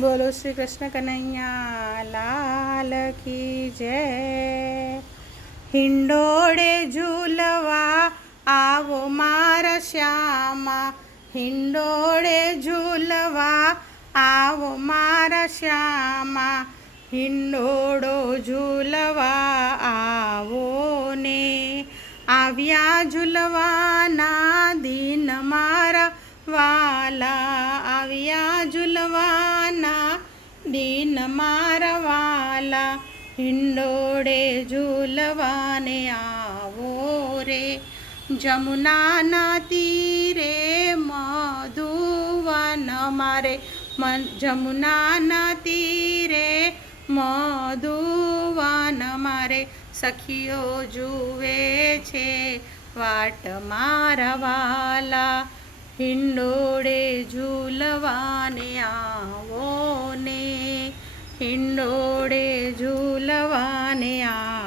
બોલો શ્રી કૃષ્ણ કનૈયા લાલ કી જય. હિંડોળે ઝૂલવા આવો મારા શ્યામા, હિંડોળે ઝૂલવા આવો મારા શ્યામા, હિંડોળો ઝૂલવા આવો ને. આવ્યા ઝૂલવાના દિન મારા વાલા, આવ્યા ઝૂલવાના દિન મારા વાલા, હિંડોળે ઝૂલવાને આવો રે. જમુનાના તીરે મધુવન મારે, જમુનાના તીરે મધુવન મારે, સખીઓ જુએ છે વાટ મારા વાલા, હિંડોળે ઝૂલવાને આવો ને, હિંડોળે ઝૂલવાને આવો.